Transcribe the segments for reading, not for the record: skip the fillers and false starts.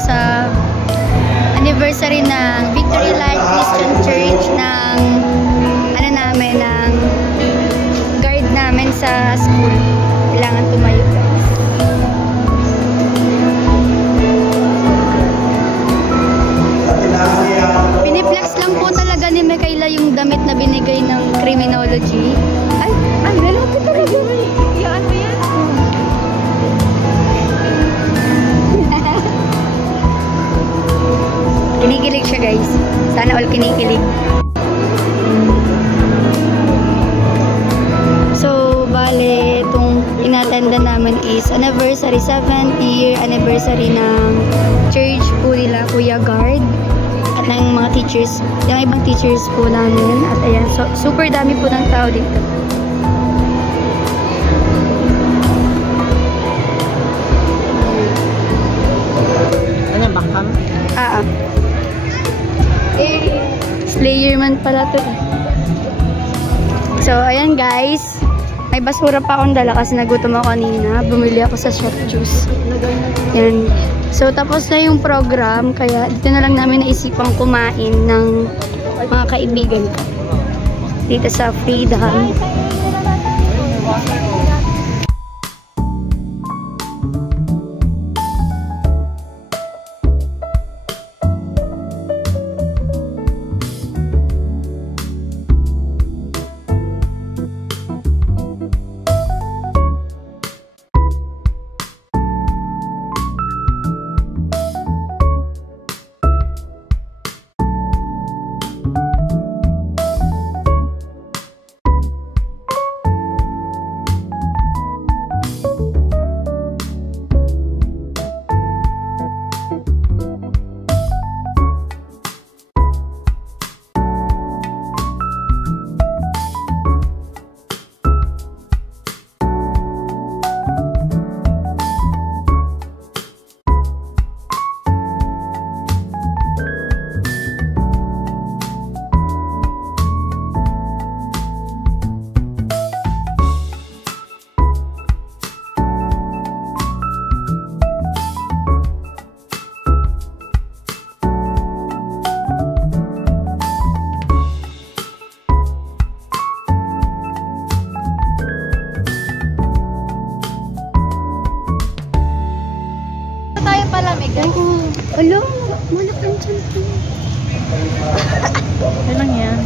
sa anniversary ng Victory Life Christian Church ng ng guard namin sa school. Kailangan tumayo, guys. Piniplex lang po talaga ni Michaela yung damit na binigay ng criminology. Ay, lalaki talaga. Yan mo yan. Kinikilig siya, guys. Sana all kinikilig. So, bale, itong inatenda namin is anniversary, 7th year anniversary ng church po nila, Kuya Guard. At ng mga teachers, yung ibang teachers po namin. At ayan, so, super dami po ng tao dito. Ano yung bakam? Slayer man pala to. So, ayan guys. May basura pa akong dala kasi nagutom ako kanina. Bumili ako sa shot juice. Yan. So, tapos na yung program. Kaya, dito na lang namin naisipang kumain ng mga kaibigan ko. Dito sa Freedom. Alam, malakang dyan po. Ano lang yan?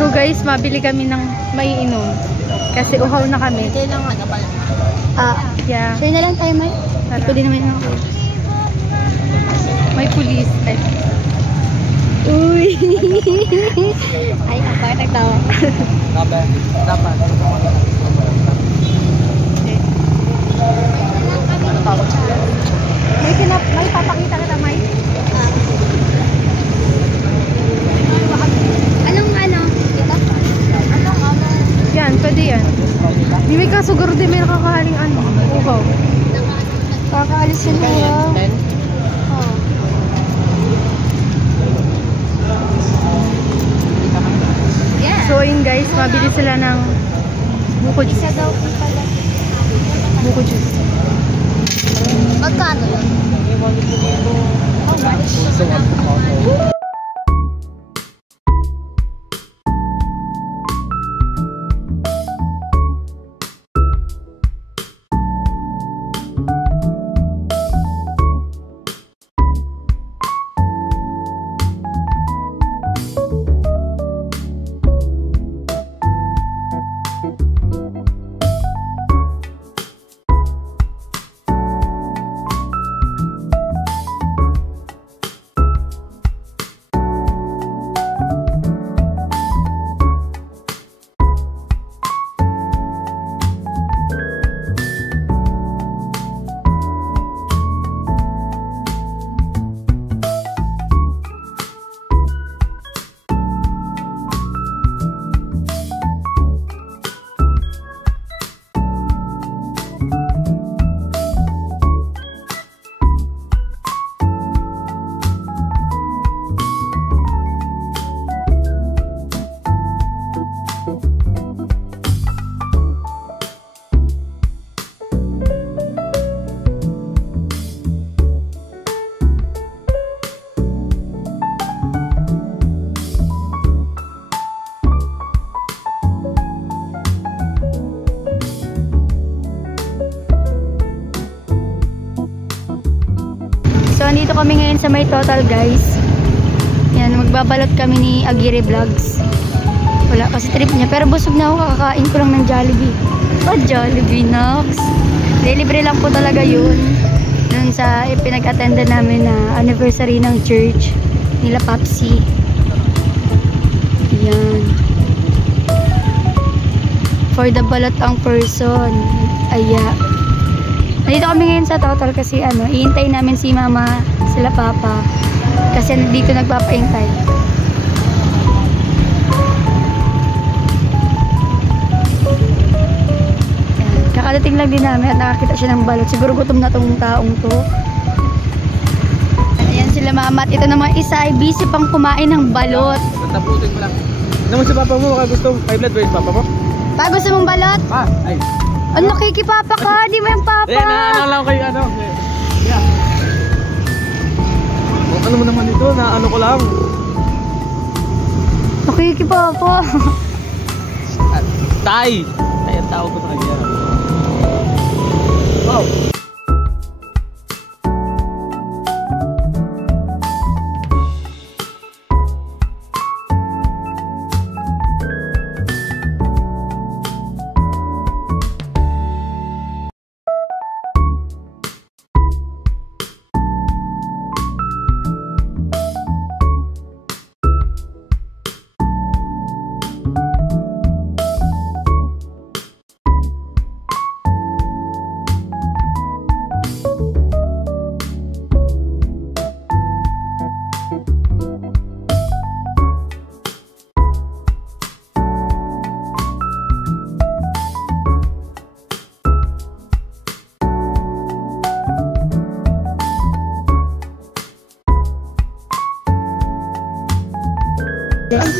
So guys, mabili kami ng maiinom. Kasi uhaw na kami. Kailangan na pala. Yeah. Share na lang tayo, May. Pwede naman ako. May pulis. Uy! Ay, ang bakit nagtawa? Dapat. May papakita kita, May. Anong ito? Yan, pwede yan. Di may kasuguro din may nakakahaling uhaw. Kakaalis yun na yun. So yun guys, mabili sila ng buko juice. Isa daw po pala. Buko juice. Magkano yun? How much? andito kami ngayon sa may Total, guys. Yan, magbabalot kami ni Aguirre Vlogs. Wala kasi trip niya. Pero busog na ako, kakakain ko lang ng Jollibee. Jollibee, Nox. Libre lang po talaga yun. Noon sa pinag-attenda namin na anniversary ng church nila Papsi. Yan. For the balot ang person. Aya. Nandito kami ngayon sa Total kasi iintay namin si mama, sila papa. Kasi dito nagpapaintay. Kakadating lang din namin at nakakita siya ng balot. Siguro gutom na tong taong to. Ayan sila mama. At ito naman isa ay busy pang kumain ng balot. Taputin mo lang. Naman si papa mo, baka gusto high blood ba yung papa mo? Pa, gusto mong balot? Ay. Ano, nakikipapa ka? Di mo yung papa. Naano lang kayo, Yeah. Ano mo naman ito? Naano ko lang. Nakikipapa. Tay! Tay ang tawag ko sa kanya. Wow!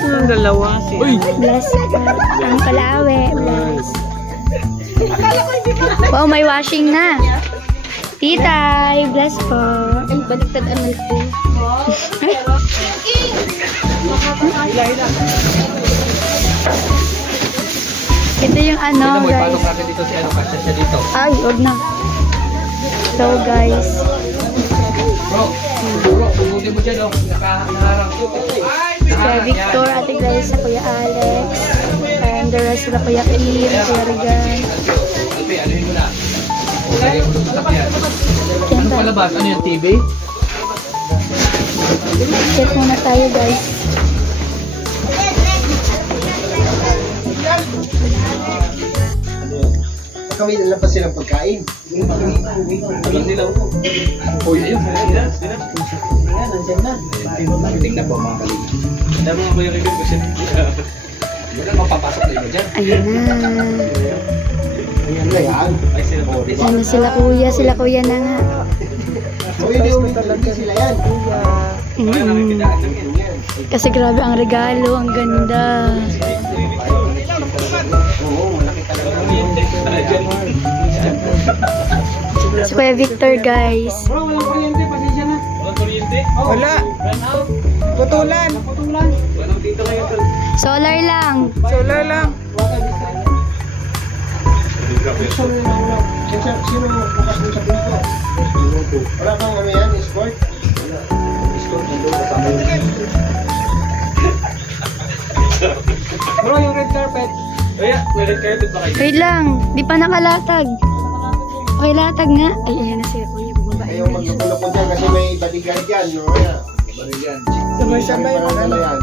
Ang dalawa siya. Uy! Bless ka. Ang kalawe. Bless. Wow, may washing na. Titay, bless po. Ay, baliktad ang milk po. Ito yung guys. Ipasok natin dito si kasya siya dito. Ay, huwag na. So, guys. Bro, punutin mo dyan, nakaharang. Si Kuya Victor, Ate Grace, Kuya Alex, and the rest sila Kuya Kim, Kuya Regan. Alpi, anuhin mo na. Lagay mo sa sakyan. Ano palabas? Ano yung TV? Check muna tayo, guys. Kami lang pa silang pagkain. Alam nila ako. Uy, ayun. Nandiyan na. Tingnan po mga kalig. Dami mga kuya kaibigan ko siya. Wala mapapasok na iba dyan. Ayun na. Ayan na yan. Ay, sila po. Ano sila kuya na nga. Hindi sila yan. Kasi grabe ang regalo, ang ganda. Oo, malaki talaga. Si Kuya Victor, guys. Bro, walang kuryente. Pasensya na. Walang kuryente? Wala. Putulan. Walang dito kayo. Solar lang. Solar lang. Sino bukas mo sa pinto? Wala kang ano yan, escort? Escort nandun sa amin. Bro, yung red carpet. Kaya, may red carpet ba kayo? Wait lang, di pa nakalatag. Okay, latag nga. Ay, ayan na si Kuya, bumaba. Ayaw magkukulo po dyan kasi may bodyguard yan. No? Sabay-sabay Ano ano. yan?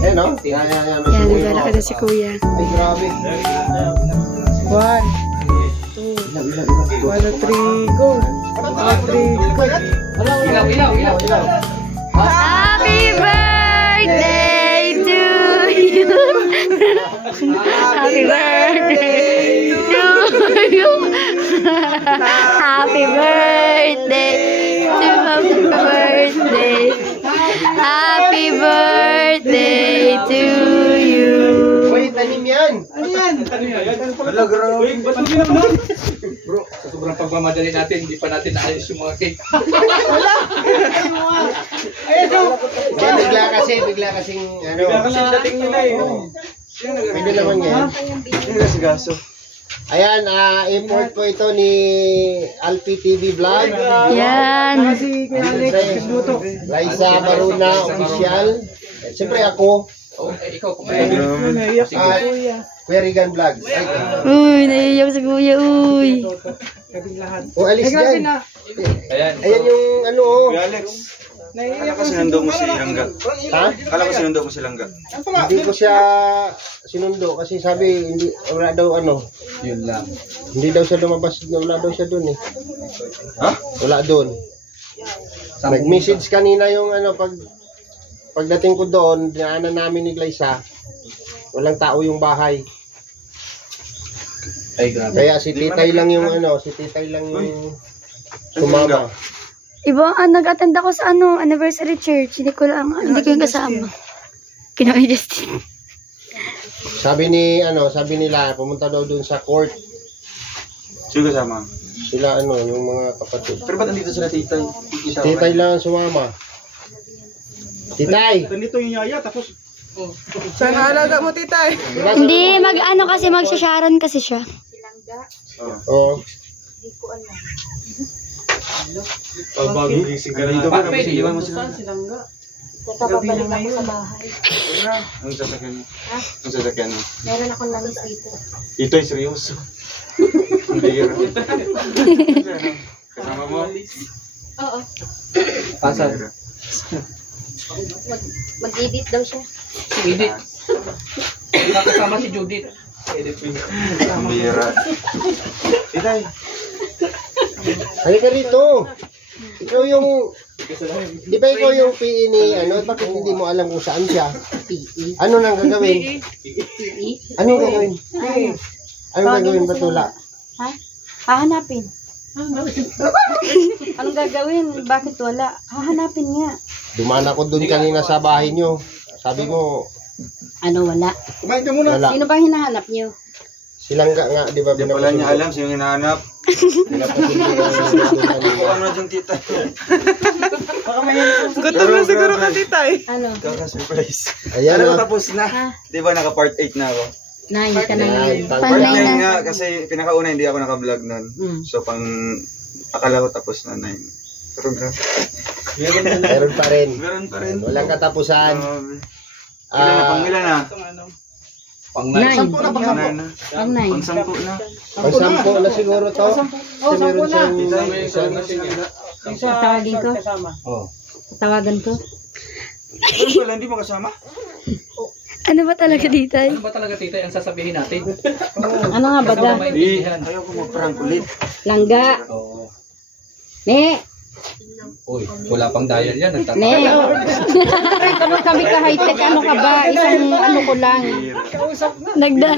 Eh, no? Yan. Yan, naglalakad na si Kuya. Ay, grabe. 1, 2, 1, 2, 3, go. 3, go. Ilaw. Happy birthday to you. Happy birthday to you. Happy birthday to birthday. Happy birthday to you. Uy, tanim yan. Ano yan? Wala, grabe. Ba't mo ginamdan? Bro, sa sobrang pagmamadali natin, hindi pa natin naayos yung mga cake. Yan, bigla kasing ano. Kasi dating nila eh. Pwede naman yan. Yung nasigaso. Ayan, import po ito ni Alpi TV Vlog. Yan. Liza Baruna, official. At siyempre ako, Ikaw, Kuya Regan Vlogs. Uy, naiiyak si kuya, uy. Alis dyan. Ayan yung ano, Kuya Alex, kala ko sinundo mo si Langga. Ha? Kala ko sinundo mo si Langga. Hindi ko siya sinundo kasi sabi, hindi, wala daw ano. Yun lang. Hindi daw siya lumabas, wala daw siya dun eh. Ha? Wala dun. Nag-message kanina yung ano, pagdating ko doon, dinaanan namin ni Glyza, walang tao yung bahay. Ay, grabe. Kaya si Titay lang yung ano, si Titay lang yung sumama. Iba, nag-attend ako sa anniversary church. Hindi ko yung kasama. Kinuha ni Justin. Sabi nila, pumunta daw doon sa court. Sino kasama? Sila yung mga kapatid. Pero ba't nandito sila titay? Titay lang ang sumama. Titay! Nandito yung yaya, tapos... Saan alaga mo, titay? Hindi, magsasharan kasi siya. Oo. Bago gising ka na. Bakit pwede? Iwan mo sila. Kapabalik ako sa bahay. Ang sasakyan mo? Ang sasakyan mo? Meron akong langis dito. Ito ay seryoso. Hindi ka kasama mo? Oo. Pasal. Mag-edit daw siya. Edit. Nakasama si Judith. Ang bira. Titay. Halika rito. Ikaw yung... Di ba ikaw yung PE ni bakit hindi mo alam kung saan siya? PE. Ano nang gagawin? Anong gagawin? Anong gagawin, Batula? Ha? Hahanapin. Anong gagawin? Bakit wala? Hahanapin nga. Dumaan ako doon kanina sa bahay nyo. Sabi mo, Ano wala? Kumain ka muna. wala. Sino ba hinahanap niyo? Silang nga, di ba? Hindi pala niya alam sino yung hinahanap. Ano dyan titay? Gutom na siguro ka, titay. Ano? Kaka-surprise. Ayan Ano o. tapos na? Ha? Di ba naka part 8 na ako? Nine ka na ngayon. Part Panay 9 na. nga kasi pinakauna hindi ako naka-vlog nun. Mm. So akala ko tapos na 9. Pero grabe. Meron pa rin. Meron pa rin. Walang katapusan. Grabe. Ilan na? Pang Nine. Pang 9 na. Pang nine. Pang 10 na. Ang 10 na siguro to. Kasi meron siyang Tawagin ko? Oh. Tawagan ko? Pero pala hindi mo kasama? Ano ba talaga, Titay? Ano ba talaga, tita, ang sasabihin natin? Ano nga ba da? Hindi. Ayaw ko mag-prank ulit. Langga. Oo. Ne. Uy, wala pang dial yan. Ne. Nagtatapos. Kami ka high-tech. Ano ka ba? Isang ano ko lang. Nagda.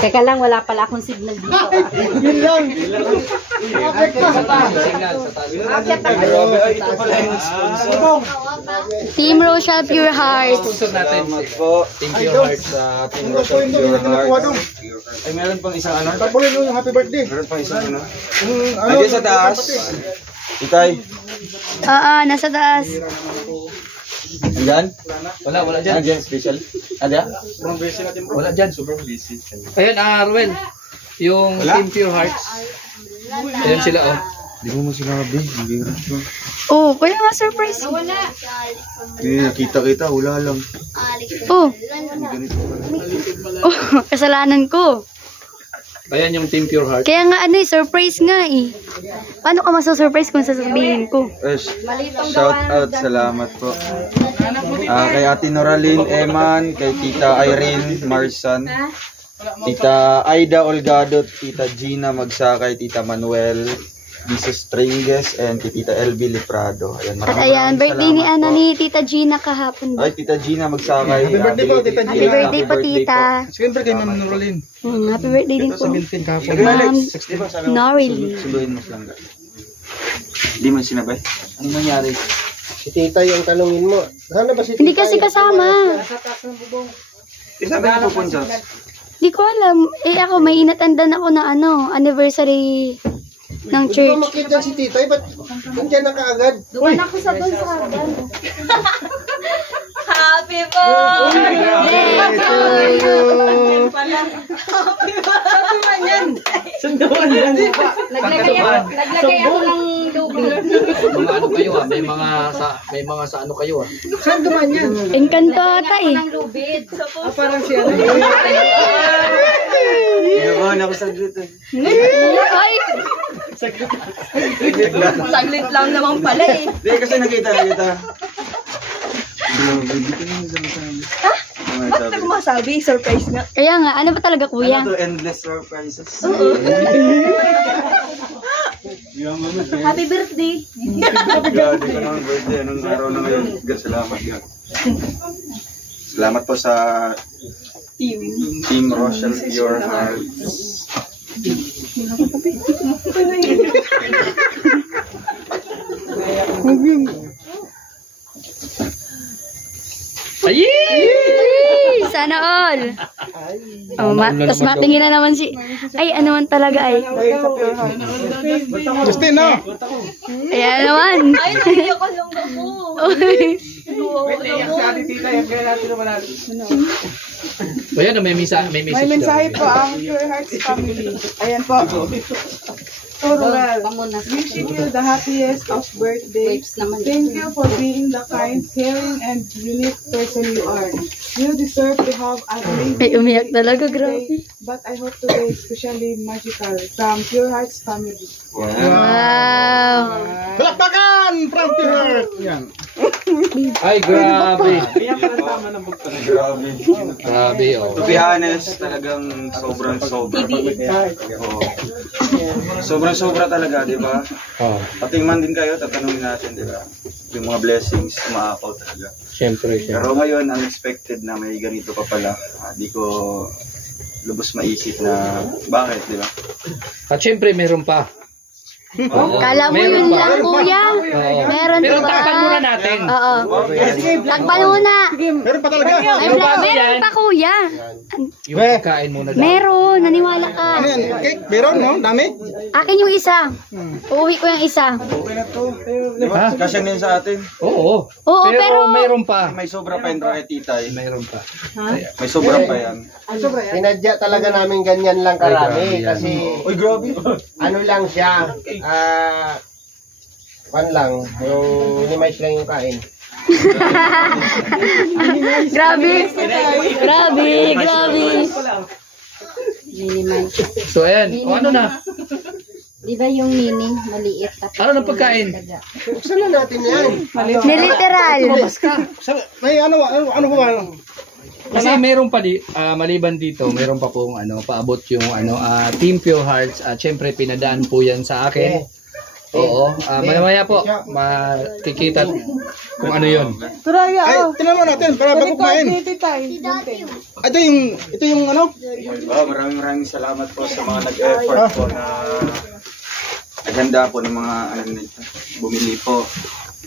Teka lang, wala pala akong signal dito. Signal sa taas. Grabe. Ay, ito pala yung sponsor. Team Rochelle Pure Hearts. Sponsor natin. Salamat po. Thank you, Heart. Sa Team Rochelle Pure Hearts. Ay, meron pang isang ano? happy birthday. Meron pang isang ano? Nandiyan sa taas. Itay. Oo, nasa taas. Andyan? Wala dyan. Andyan, special. Andyan? Wala dyan. Sobrang busy. Ayan, Ruel. Yung Wala? Team Pure Hearts. Ayan sila, oh. Hindi mo sinabi. Hindi rin siya. Oh, kaya nga surprise. Hindi nakita kita. Wala lang. Oh, Ganito pala. oh, kasalanan ko. Ayan yung Team Pure Hearts. Kaya nga surprise nga eh. Paano ka masasurprise kung sasabihin ko? Shout out, salamat po. Kay Ate Noraline Eman, kay Tita Irene Marsan, Tita Aida Olgado, Tita Gina Magsakay, Tita Manuel, Jesus Stringes, and kay Tita LB Liprado. Ayan, At ayan, birthday ni salamat po. ni Tita Gina kahapon. Ay, Tita Gina Magsakay. Happy birthday po, Tita Happy birthday po, Tita. Siyempre kay Ma'am Noraline. Happy birthday din po. Kay Ma'am Alex, di ba sabi mo, Noraline. sunduin mo lang. Hindi mo sinabay. Ano nangyari? Si Tita yung tanungin mo. Sana ba si Tita? Hindi kasi kasama. Sabi niyo pupunta. Di ko alam. Eh ako, may inatandan ako na anniversary ng Hindi ko church. makita si Tita. Ba't nandiyan na kaagad? Duman ako sa doon sa hagdan. Happy birthday to you. Naglagay ako ng lubid. Mga ano kayo ah, may mga sa ano kayo ah. Saan duman yan? Engkanto ata eh. Ng lubid. Parang siya. Ginabahan ako saglit eh. Ay! Saglit lang naman pala eh. Hindi, kasi nakita. Bakit mo masabi? Surprise nga. Kaya nga, ano ba talaga kuya? Ano to, endless surprises. Happy birthday. God, ito naman birthday. Anong araw na ngayon? God, salamat God. Salamat po sa Team Rochelle Pure Hearts. Ay! Sana all! Oh, tapos matingin na naman si... Ay, ano man talaga ay. Justin, no? Ayan naman. Ay, naiyak ka lang ako. So yan, may message May mensahe po ang Pure Hearts family. Ayan po. Oral, wishing you the happiest of birthday. Thank you for being the kind, caring, and unique person you are. You deserve to have a great Ay, umiyak talaga, grabe. day, but I hope today is especially magical from Pure Hearts family. Wow! Palakpakan from Pure Heart! Yan. Ay, grabe. Grabe. Grabe, oh. To be honest, talagang sobrang. Oh. Sobrang talaga, di ba? Oh, Patingman din kayo, tatanungin natin, di ba? Yung mga blessings, maapaw talaga. syempre. Pero ngayon, unexpected na may ganito pa pala. Di ko lubos maisip na bakit, di ba? At syempre, meron pa. Kala mo Meron yun pa. lang, kuya. Oo. Meron Pero pa. takpan muna natin. Oo. Takpan muna. Meron pa talaga. Ay, Ano ba meron yan? pa, kuya. Yung pagkain muna daw. Meron, naniwala ka. Ano yan? Cake? Meron, no? Dami? Akin yung isa. Uuwi ko yung isa. Okay na to. Ha? Kasyang din sa atin. Oo. Oo, Pero pero... meron pa. May sobra pa yun kay tita eh. Meron pa. May sobra pa yan. Sinadya talaga namin ganyan lang karami. Kasi, Uy, grabe. ano lang siya, lang, yung minimize lang yung kain. Grabe. Grabe. So ayan. O ano na? Di ba yung mini, maliit? Ano na pagkain? Buksan na natin yan. Niliteral. May ano ba? Kasi meron pa maliban dito, meron pa pong paabot yung Team Pure Hearts at syempre pinadaan po yan sa akin. Oo, maya po makikita kung ano 'yon. Ay, tinan mo natin para bago kumain. Ito yung ano? Maraming salamat po sa mga nag-effort po na naghanda po ng mga bumili po.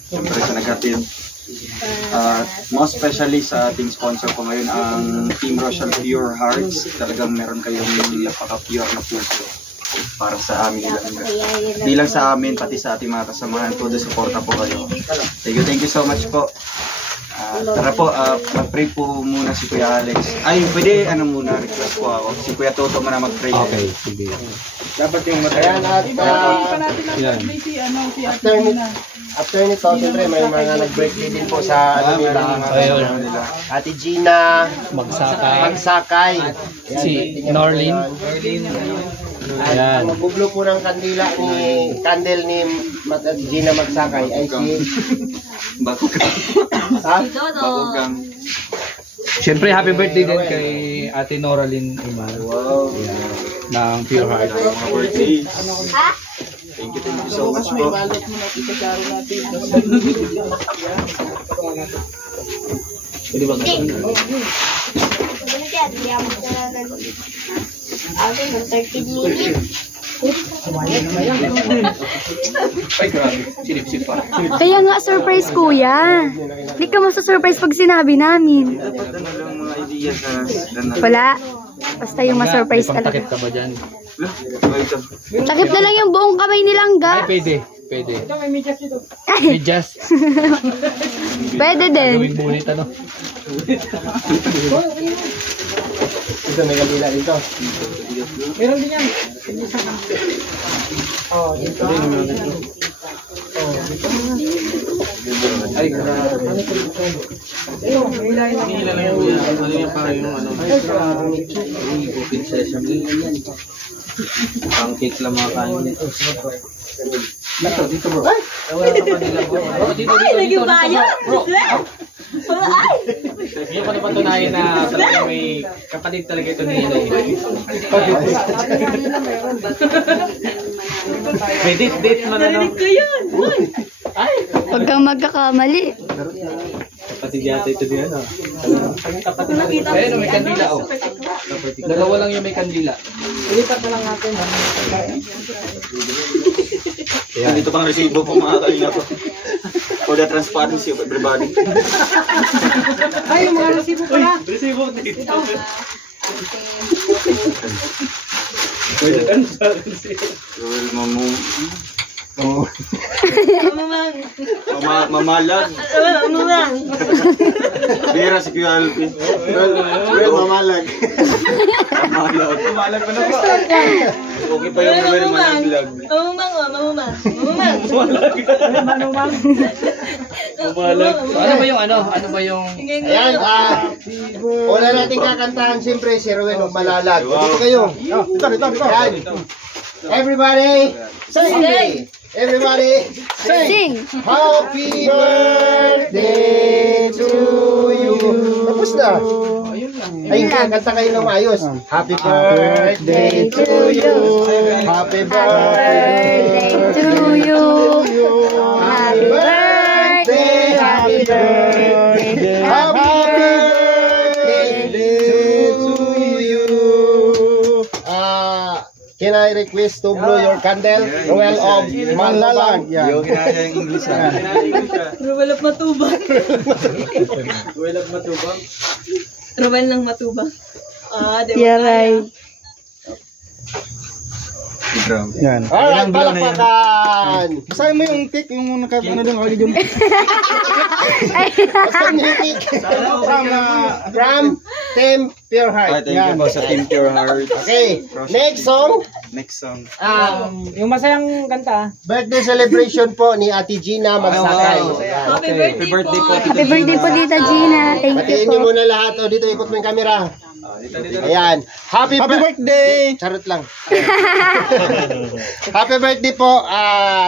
Siyempre sa naghatid. Most especially sa ating sponsor po ngayon ang Team Rochelle Pure Hearts. Talagang meron kayong napaka-pure na puso para sa amin lang. Di lang sa amin, pati sa ating mga kasamahan po, suporta po kayo. Thank you so much po. Tara po, mag-pray po muna si Kuya Alex. Ay, pwede muna, request po ako. Si Kuya Toto muna mag-pray. Okay, sige. Dapat yung Ayan, at after nito, siyempre may mga nag-birthday din po sa nila. Ate Gina, Magsakay, Si Norlin. Ayan. Magbublo po ng candle ni Gina Magsakay ay si Bakugang. Syempre happy birthday din kay Ate Noralyn Iman. Wow. Ng Pure Heart. Thank you so much po. Pwede ba Ay, grabe. Sinipsip pa. Kaya nga, surprise kuya. Hindi ka surprise pag sinabi namin. Dapat lang mga ideas na Wala. Basta yung ma-surprise May talaga. pangtakip ka ba dyan? Takip na lang yung buong kamay nilang Ay, ga. pwede. Pwede. May just. Pwede din. Gawing bulit Ito, may kandila dito. Meron din yan. Ay, hila lang yung kuya. Ano yan para yung ano? Cooking session. Pang cake lang mga kain. Dito bro. Wala ka pa nila bro. Dito. Naging bayan! Wala ay! Yung panapatunayan na talaga may kapatid talaga ito ni Eli. May date man ano. Narinig ko yun! Ay! Huwag kang magkakamali. Kapatid yata ito din ano. Kapatid na ito. Ayun, may kandila oh. Dalawa lang yung may kandila. Ilipat na lang natin. Dito pang resibo po mga kalinga ko. For the transparency of everybody. Ay, yung mga resibo pala. Resibo dito. Pwede transparency. Mamang! Mamalag. Mamang! Bira si Kuya Alvin. Well, mamalag. Tumalag pa na po. Okay pa yung naman managlag. Mamang! Mamang! Mamang! Tumalag. Ano ba yung ano? Ano ba yung... Ayan, una natin kakantahan siyempre si Ruel ng Malalag. Dito kayo. Ayan. Everybody, sing! Everybody, Sing! Happy birthday to you. Tapos na. Ay, kanta kayo ng maayos. Happy birthday to you. Happy birthday to you. Happy birthday. Happy birthday. Happy birthday to you. Can I request to blow your candle? Royal of Malalag. Yung kinaya yung English na. Ruwal of matubang. Well of matubang. Ruwal ng matubang. Di ba? Yaray. Yan. Alright, palakpakan! Basahin mo yung cake, yung nakakano doon, kali doon. Basta music from Team Pure Heart. Thank you po sa Team Pure Heart. Okay, next song. Next song. Yung masayang kanta. Birthday celebration po ni Ate Gina Magsakay. Wow. Ayan. Happy birthday po! Happy birthday po, Tita Gina. Thank Batiin you niyo po. muna lahat. O, dito ikot mo yung camera. Ayan. Happy birthday! Charot lang. Happy birthday po,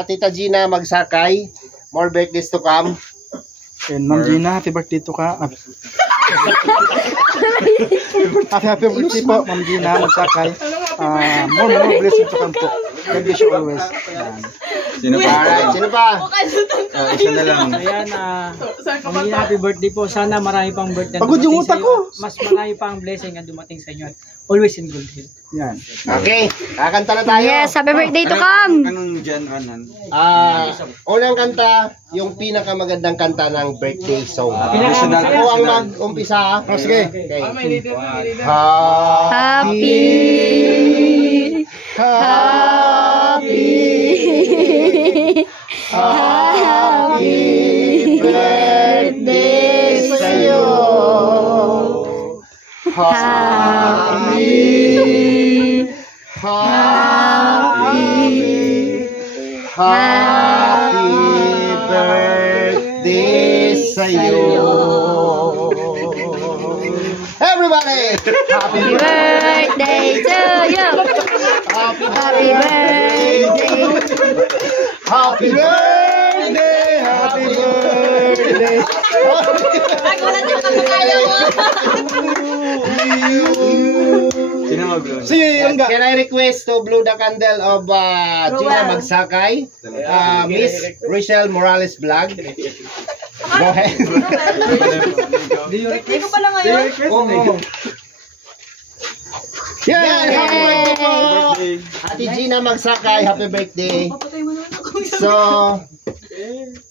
Tita Gina Magsakay. More birthdays to come. And Ma'am Gina, happy birthday to ka. Happy birthday po, Ma'am Gina Magsakay. More blessings to come po. God bless you always. Sino pa? Alright, sino pa? Isa na lang. Ayan, happy birthday po. Sana marami pang birthday. Pagod yung utak ko. Mas marami pang blessing ang dumating sa inyo. Always in good health. Yan. Okay, kakanta na tayo. Yes, happy birthday to come. Anong dyan, Anan? Unang kanta, yung pinakamagandang kanta ng birthday song. Pinaka- Ako ang mag-umpisa. Sige. Okay. Happy birthday sa'yo. Happy birthday sa'yo. Everybody! Happy birthday to you. Happy birthday. Happy birthday! Happy birthday! Nagulat yung kapakaya mo! Sino mag-blow? Can I request to blow the candle of Gina Magsakay? Miss Rochelle Morales Vlog. Go ahead. Birthday ko pala ngayon. Yeah, happy birthday po! Ate Gina Magsakay, happy birthday. So,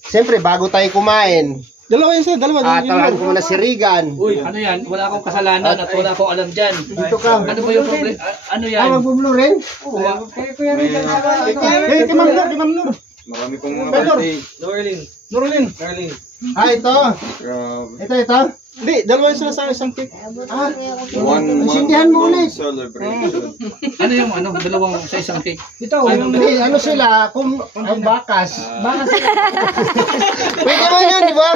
siyempre, bago tayo kumain, Dalawa yun sir, dalawa. tawagan ko muna si Regan. Uy, ano yan? Wala akong kasalanan at wala akong alam dyan. Dito ka. Ano ba yung problema? Ano yan? Magbublo rin? Hey, kay Ma'am Nur. Marami pong mga birthday. Norlin. Norlin. Norlin. Ito. Grabe. Ito. Hindi, dalawa yung sila sa isang cake. Sindihan mo ulit. Celebration. Ano yung dalawang sa isang cake? Hindi, ano sila, kung ang bakas. Pwede mo yun, di ba?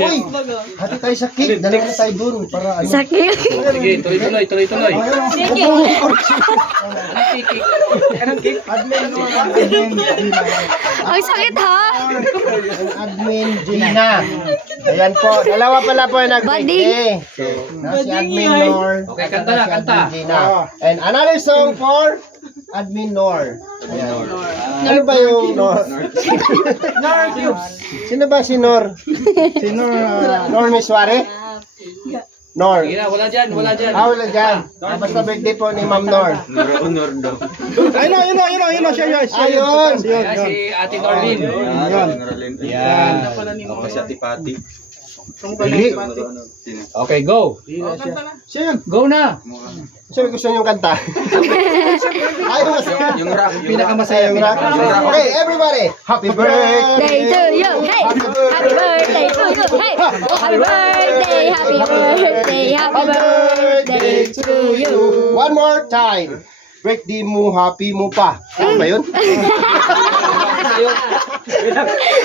Uy, hati tayo sa cake, dalawa na tayo dun. Para ano. Sakit. Sige, tuloy-tuloy. Anong cake? Ang sakit ha? Admin Gina. Ayan po, dalawa pala po yung nag-birthday. Si Admin Nor. Okay, kanta na, kanta. Gina. And another song for Admin Nor. Ayan. Ano ba yung Nor? Nor Cubes. Sino ba si Nor? Si Nor. Nor Misware? Nor. Sige na, wala dyan. Wala dyan. Basta birthday po ni Ma'am Nor. Honor daw. Ayun, siya. Ayun. Ayan, si Ate Norlin. Yan. Ako si Ate Pati. Okay, go. Siya yun. Go na. Sino gusto niyong kanta? Ayun. Yung rock. Pinakamasaya. Okay, everybody. Happy birthday. Day to you. Hey! Happy birthday to you. Hey! Happy birthday! Happy birthday! Happy birthday to you. One more time. Birthday mo, happy mo pa. Ano ba yun?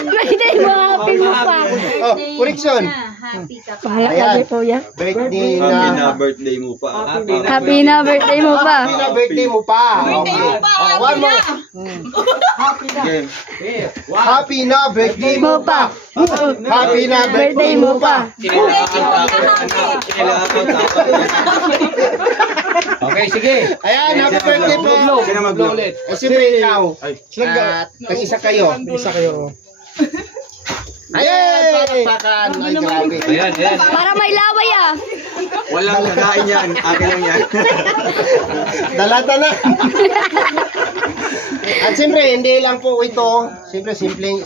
Birthday mo, happy mo pa. Oh, correction. Bahala Ayan. ka po yan. Birthday Happy na na. birthday mo pa. Happy na birthday mo pa. Happy na birthday mo pa. Okay. One more. Game. Happy na birthday Mo mo pa. pa. Happy na birthday mo pa. Okay, sige. Ayan, happy birthday po. Sino mag-blow? Ulit. O siyempre ikaw. At isa kayo. Ayan, palakpakan. Ay, grabe. Ayan. Para may laway ah. Walang kakain yan. Akin lang yan. Dalata na. At siyempre, hindi lang po ito. Siyempre, simpleng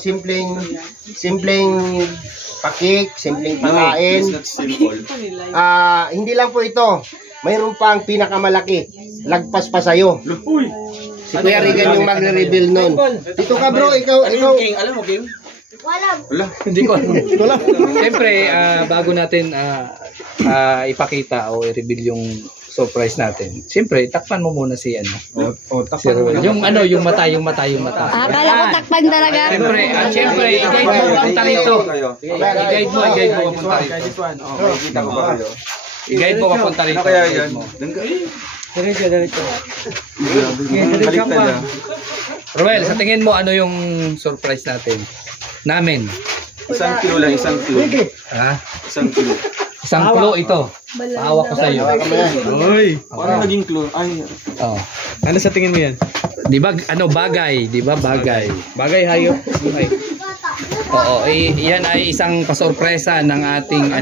pakik, simpleng pagkain. It's not simple. Hindi lang po ito. Mayroon pang pinakamalaki. Lagpas pa sa'yo. Si Kuya Regan yung magre-reveal nun. Dito ka bro, ikaw. King? Alam mo, King? Wala. Hindi ko alam. Siyempre, bago natin ipakita o i-reveal yung surprise natin. Siyempre, takpan mo muna si si Ruel. Yung mata. Akala ko takpan talaga. Siyempre, i-guide mo papunta rito. I-guide mo papunta rito. Kita ko ba kayo? I-guide mo papunta rito. Ano kaya yan? Balik na. Ruel, sa tingin mo, ano yung surprise namin? Isang clue lang, isang clue. Ha? Isang clue. Isang clue ito. Pahawak ko sa iyo. Uy. Paano naging clue? Ay, Oh. Ano sa tingin mo yan? Di ba bagay, di ba bagay? Bagay, hayop. Buhay. Oo, yan ay isang pasorpresa ng ating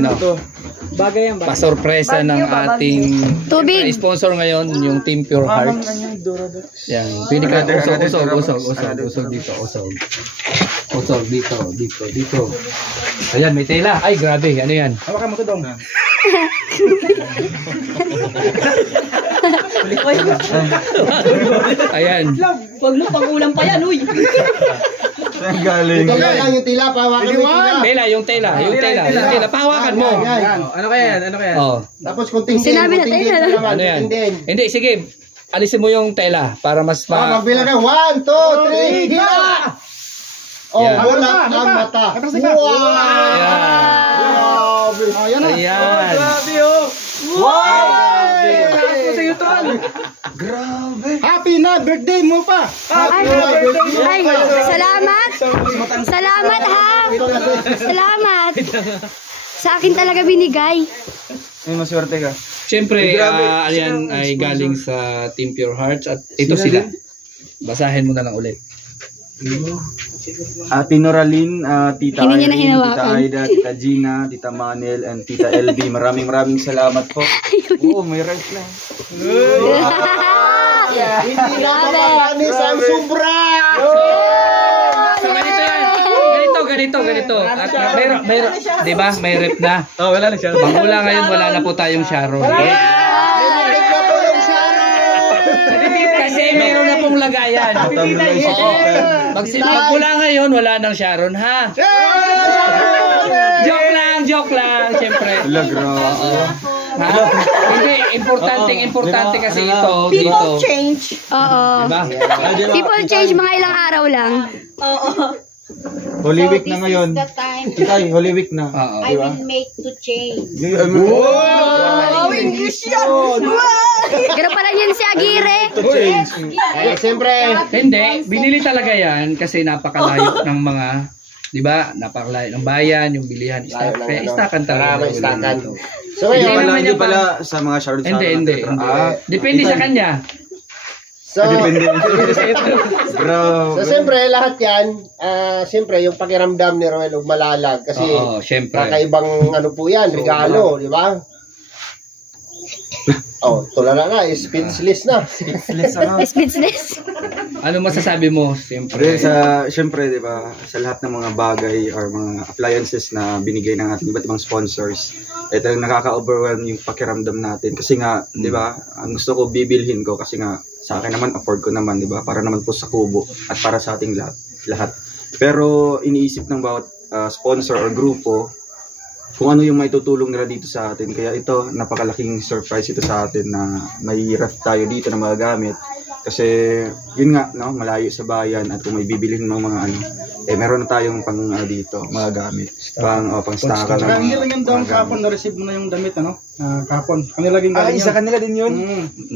Bagay yan ba? pasorpresa ng ating Tubig. sponsor ngayon, yung Team Pure Hearts. Yan, pwede ka usog dito, usog dito. Ayan, may tela. Ay, grabe, ano yan? Hawakan mo to dong. Ayan. Huwag mo pang-ulam pa yan, uy. saan galing? Ito na lang yung tila, pahawakan mo yung tila. Yung tela, pahawakan mo. Ano kaya yan? Oh. Tapos kunting Sinabi na tila. Ano yan? Hindi, sige. Alisin mo yung tela para mas Magbilang ka. 1, 2, 3, hila! Oh, Yan. wala ang mata. Wow! Ayan na. Ayan. Wow! Happy na birthday mo pa. Ay, salamat. Salamat ha. Salamat. Sa akin talaga binigay. Ay, maswerte ka. Siyempre, ayan ay galing sa Team Pure Hearts at ito sila. Basahin mo na lang ulit. Ate Noralyn, Tita Hindi niya na Irene, hinawakan. Tita Aida, Tita Gina, Tita Manel, and Tita LB. Maraming salamat po. Oo, may rice na. Hindi na makapanis ang sobra! So, ganito. At meron, di ba? May rep na. Oh, wala na siya. Bangula ngayon, wala na po tayong Sharon. Narinig na po yung Sharon! Kasi meron na pong lagayan. Magsimula ngayon, wala nang Sharon, ha? Joke lang, siyempre. Ha? Hindi, importante kasi ito dito. People change. Oo. Diba? People change mga ilang araw lang. Oo. Holy Week na ngayon. This is the time Tay, Holy Week na. I will make to change. Oh, English yan. Ganun pala yun si Aguirre. Siyempre. Hindi, binili talaga yan kasi napakalayo ng mga, di ba? Napakalayo ng bayan, yung bilihan. Kaya istakan talaga. May istakan. So, Hindi pala sa mga Sharon. Hindi. Depende sa kanya. So, Bro. so siyempre, lahat yan, siyempre, yung pakiramdam ni Roel Malalag. Kasi, Oo, siyempre. kakaibang ano po yan, regalo, di ba? Tulala na, speechless na. Speechless. Ano masasabi mo? Siyempre. Siyempre, di ba, sa lahat ng mga bagay or mga appliances na binigay ng ating iba't ibang sponsors, ito yung nakaka-overwhelm yung pakiramdam natin. Kasi nga, di ba, ang gusto ko bibilhin ko kasi nga, sa akin naman, afford ko naman, di ba, para naman po sa kubo at para sa ating lahat. Pero iniisip ng bawat sponsor or grupo, kung ano yung may tutulong nila dito sa atin. Kaya ito, napakalaking surprise ito sa atin na may ref tayo dito na magagamit. Kasi yun nga, no, malayo sa bayan at kung may bibilhin ng mga ano, meron na tayong pang dito, mga gamit. Pang stockan ng Hindi lang yung doon kapon na-receive mo na yung damit, ano? Kapon. Kanila din galing yun. Isa kanila din yun?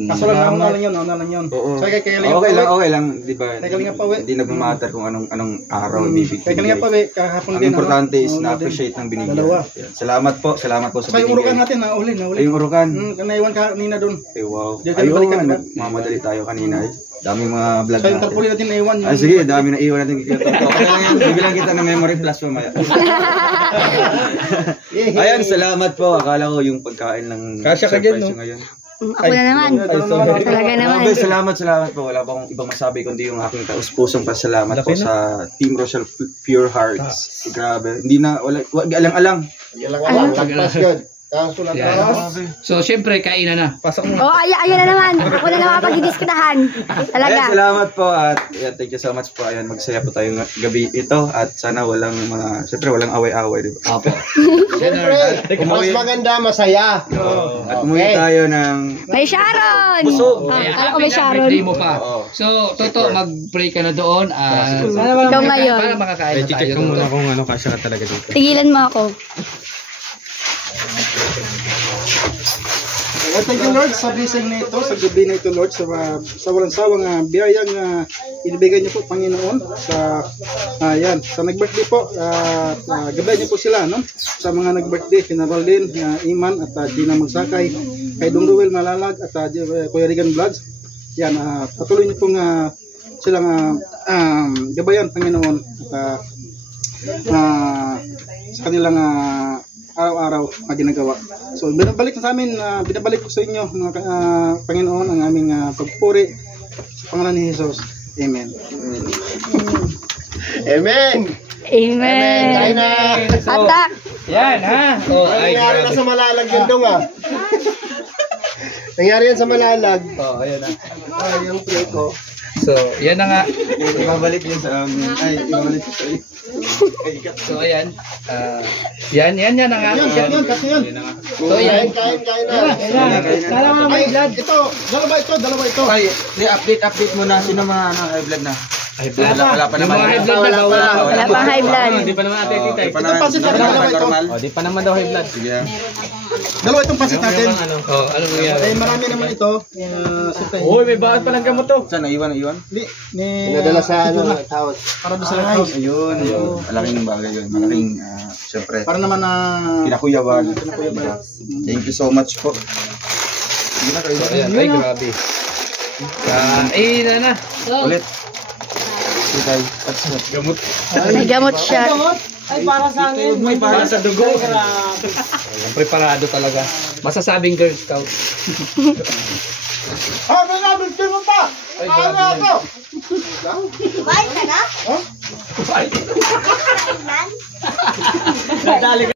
Kaso lang na lang yun. Oo. So, Okay lang, di ba? Hindi nagmamatter kung anong araw bibigyan. Kaya kanina pa, kahapon Ang din. importante is na-appreciate ng binigyan. Salamat po sa Kaya yung urukan natin, uli. Ay, yung urukan. Naiwan ka kanina doon. Wow. Diyan ka nabalikan, Ayun, diba? mamadali tayo kanina. Dami mga vlog Kaya yung natin. tarpuli natin naiwan. Sige, dami na iwan natin kikita. Okay lang yan. Bibilang kita ng memory plus mamaya. Ayan, salamat po. Akala ko yung pagkain ng Kasya ka dyan, no? ngayon. Ako na naman. Talaga naman. Okay, salamat po. Wala pa akong ibang masabi kundi yung aking taus-pusong pasalamat po sa Team Rochelle Pure Hearts. Grabe. Hindi na, alang-alang. Lagpas yun. So, siyempre, kainan na. Pasok mo. Ayun na naman. Ako na naman kapag-diskitahan. Talaga. Ayan, salamat po at thank you so much po. Ayan, magsaya po tayong gabi ito at sana walang walang away-away, di ba? Opo. Siyempre, mas maganda, masaya. At umuwi tayo ng May Sharon! busog. Akala ko may Sharon. Birthday mo pa. So, Toto, mag-pray ka na doon. Ikaw ngayon. Para makakain na tayo. Check ko muna kung ano kasya ka talaga dito. Tigilan mo ako. Thank you, Lord, sa blessing na ito, sa gabi na ito, Lord, sa walang sawang biyayang inibigay niyo po, Panginoon, sa nag-birthday po, gabayan niyo po sila, no? Sa mga nag-birthday, kina Roldin, Iman, at Gina Magsakay, kay Dong Ruel Malalag, at Kuya Regan Vlogs. Yan, patuloy niyo pong silang gabayan, Panginoon, at sa kanilang araw-araw na ginagawa. So, binabalik na sa amin, binabalik ko sa inyo, mga Panginoon, ang aming pagpuri sa pangalan ni Jesus. Amen. Amen! Amen. Kain na! Atak! Yan, ha? Nangyari na sa Malalag yun dong, Nangyari yan sa Malalag. Ayan na. Yung play ko. So, yan na nga. Ibabalik yun sa ibabalik sa So, ayan. Yan na nga. Kasi yan. So, yan. Kain na. Ay, ito, dalawa ito. Ay, update muna. Sino mga high blood na? Wala pa Yung naman. mga high blood na bawal. Wala pang high blood. Hindi pa naman natin tita. Ito pansit natin normal. Di pa naman daw high blood. Sige. Dalawa itong pansit natin. Ano nangyari? Marami naman ito. Uy, may baon pa ng gamot to. Saan? Naiwan? Pinadala sa house. Para doon sa house. Ayun. Malaking bagay yun. Malaking, syempre, Para naman pinakuyawan. Thank you so much po. Sige na kayo. Ayan, ay grabe. Na. Ulit. Sige, gamot. May gamot siya. Ay, para sa akin. May para sa dugo. Ayan, preparado talaga. Masasabing Girl Scout. Sabi na, gusto mo pa! Ano ako? Kumain ka na? Bye. Nadali